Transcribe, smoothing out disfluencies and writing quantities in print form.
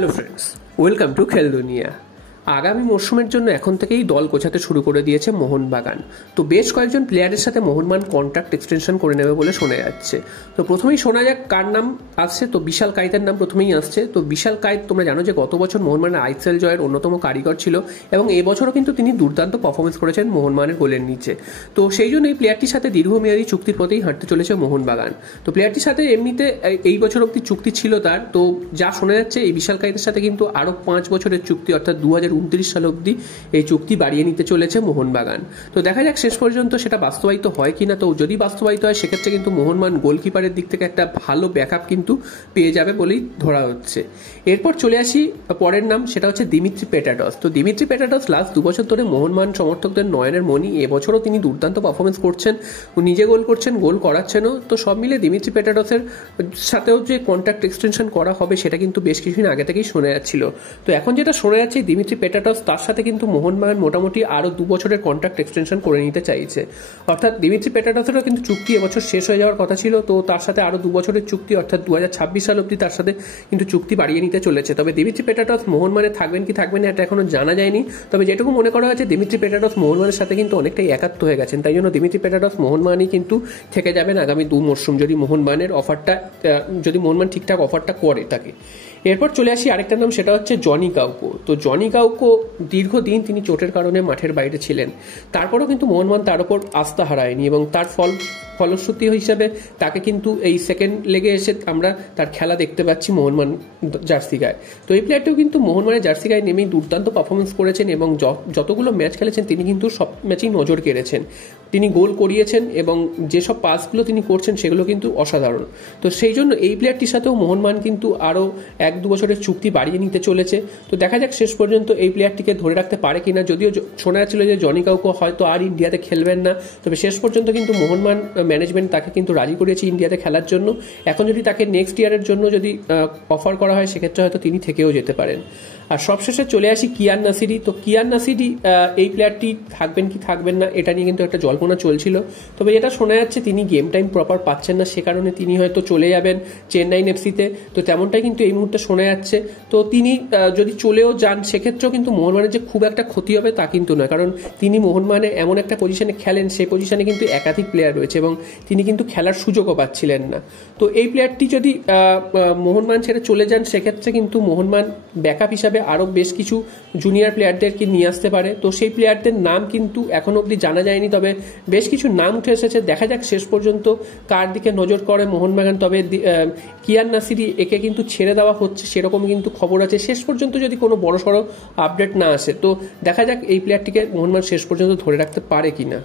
Hello friends, welcome to খেল দুনিয়া। আগামী মরশুমের জন্য এখন থেকেই দল গোছাতে শুরু করে দিয়েছে মোহনবাগান। তো বেশ কয়েকজন প্লেয়ারের সাথে মোহনবাগান কন্ট্রাক্ট এক্সটেনশন করে নেবে বলে শোনা যাচ্ছে। তো প্রথমেই শোনা যাক কার নাম আসছে। তো বিশাল কায়েতের নাম প্রথমেই আসছে। তো বিশাল কায়েত তোমরা জানো যে গত বছর মোহনবাগানের আইএসএল জয়ের অন্যতম কারিগর ছিল এবং এবছরও কিন্তু তিনি দুর্দান্ত পারফরমেন্স করেছেন মোহনবাগানের গোলের নিচে। তো সেই জন্য এই প্লেয়ারটির সাথে দীর্ঘমেয়াদী চুক্তির পথেই হাঁটতে চলেছে মোহনবাগান। তো প্লেয়ারটির সাথে এমনিতে এই বছর অব্দি চুক্তি ছিল তার। তো যা শোনা যাচ্ছে এই বিশাল কায়েতের সাথে কিন্তু আরও 5 বছরের চুক্তি, অর্থাৎ 2029 সাল অব্দি এই চুক্তি বাড়িয়ে নিতে চলেছে মোহনবাগান। তো দেখা যাক শেষ পর্যন্ত সেটা বাস্তবায়িত হয় কিনা। তো যদি বাস্তবায়িত হয় সেক্ষেত্রে কিন্তু মোহনবাগান গোলকিপারের দিক থেকে একটা ভালো ব্যাকআপ কিন্তু পেয়ে যাবে বলেই ধরা হচ্ছে। এরপর চলে আসি পরের নাম, সেটা হচ্ছে দিমিত্রি পেটাটস। তো দিমিত্রি পেটাটস লাস্ট 2 বছর ধরে মোহনবাগান সমর্থকদের নয়নের মণি। এবছরও তিনি দুর্দান্ত পারফরমেন্স করছেন, নিজে গোল করছেন, গোল করাচ্ছেনও। তো সব মিলে দিমিত্রি পেটাটসের সাথেও যে কন্ট্রাক্ট এক্সটেনশন করা হবে সেটা কিন্তু বেশ কিছুদিন আগে থেকেই শোনা যাচ্ছিল। তো এখন যেটা শোনা যাচ্ছে দিমিত্রি পেটাটস তার সাথে কিন্তু মোহনবাগান মোটামুটি আরও 2 বছরের কন্ট্রাক্ট এক্সটেনশন করে নিতে চাইছে। অর্থাৎ দিমিত্রি পেটাটসেরও কিন্তু চুক্তি এবছর শেষ হয়ে যাওয়ার কথা ছিল। তো তার সাথে আরও 2 বছরের চুক্তি, অর্থাৎ 2026 সাল অব্দি তার সাথে কিন্তু চুক্তি বাড়িয়ে নিতে চলেছে। তবে দিমিত্রি পেটাটস মোহনবাগানে থাকবেন কি থাকবেন না এটা এখনো জানা যায়নি। তবে যেটুকু মনে করা হচ্ছে দিমিত্রি পেটাটস মোহনবাগানের সাথে কিন্তু অনেকটাই একাত্ম হয়ে গেছেন। তাই জন্য দিমিত্রি পেটাটস মোহনবাগানই কিন্তু থেকে যাবেন আগামী 2 মরশুম, যদি মোহনবাগানের অফারটা যদি মোহনবাগান ঠিকঠাক অফারটা করে থাকে। এরপর চলে আসি আরেকটা নাম, সেটা হচ্ছে জনি কাউকো। তো জনি কাউকো দীর্ঘদিন তিনি চোটের কারণে মাঠের বাইরে ছিলেন, তারপরেও কিন্তু মোহনবাগান তার উপর আস্থা হারায়নি এবং তার ফলশ্রুতি হিসাবে তাকে কিন্তু এই সেকেন্ড লেগে এসে আমরা তার খেলা দেখতে পাচ্ছি মোহনবাগান জার্সি গায়ে। তো এই প্লেয়ারটিও কিন্তু মোহনবাগানের জার্সি গায়ে নেমেই দুর্দান্ত পারফরমেন্স করেছেন এবং যতগুলো ম্যাচ খেলেছেন তিনি কিন্তু সব ম্যাচেই নজর কেড়েছেন। তিনি গোল করিয়েছেন এবং যেসব পাসগুলো তিনি করছেন সেগুলো কিন্তু অসাধারণ। তো সেই জন্য এই প্লেয়ারটির সাথেও মোহনবাগান কিন্তু আরও 1-2 বছরের চুক্তি বাড়িয়ে নিতে চলেছে। তো দেখা যাক শেষ পর্যন্ত এই প্লেয়ারটিকে ধরে রাখতে পারে কিনা। যদিও শোনা যাচ্ছিল যে জনি কাউকো হয়তো আর ইন্ডিয়াতে খেলবেন না, তবে শেষ পর্যন্ত কিন্তু মোহনবাগান ম্যানেজমেন্ট তাকে কিন্তু রাজি করিয়েছে ইন্ডিয়াতে খেলার জন্য। এখন যদি তাকে নেক্সট ইয়ারের জন্য যদি অফার করা হয় সেক্ষেত্রে হয়তো তিনি থেকেও যেতে পারেন। আর সবশেষে চলে আসি কিয়ান নাসিরি। তো কিয়ান নাসিরি এই প্লেয়ারটি থাকবেন কি থাকবেন না এটা নিয়ে কিন্তু একটা জল্পনা চলছিল। তবে এটা শোনা যাচ্ছে তিনি গেম টাইম প্রপার পাচ্ছেন না, সে কারণে তিনি হয়তো চলে যাবেন চেন্নাই এফসিতে। তো তেমনটাই কিন্তু এই মুহূর্তে শোনা যাচ্ছে। তো তিনি যদি চলেও যান সেক্ষেত্রেও কিন্তু মোহনবাগানের যে খুব একটা ক্ষতি হবে তা কিন্তু নয়, কারণ তিনি মোহনবাগানে এমন একটা পজিশনে খেলেন, সেই পজিশনে কিন্তু একাধিক প্লেয়ার রয়েছে এবং তিনি কিন্তু খেলার সুযোগও পাচ্ছিলেন না। তো এই প্লেয়ারটি যদি মোহনবাগান ছেড়ে চলে যান সেক্ষেত্রে কিন্তু মোহনবাগান ব্যাকআপ হিসাবে আরও বেশ কিছু জুনিয়র প্লেয়ারদেরকে নিয়ে আসতে পারে। তো সেই প্লেয়ারদের নাম কিন্তু এখন অবধি জানা যায়নি, তবে বেশ কিছু নাম উঠে এসেছে। দেখা যাক শেষ পর্যন্ত কার দিকে নজর করে মোহনবাগান। তবে কিয়ান নাসিরি একে কিন্তু ছেড়ে দেওয়া হচ্ছে সেরকম কিন্তু খবর আছে, শেষ পর্যন্ত যদি কোনো বড়সড় আপডেট না আসে। তো দেখা যাক এই প্লেয়ারটিকে মোহনবাগান শেষ পর্যন্ত ধরে রাখতে পারে কিনা।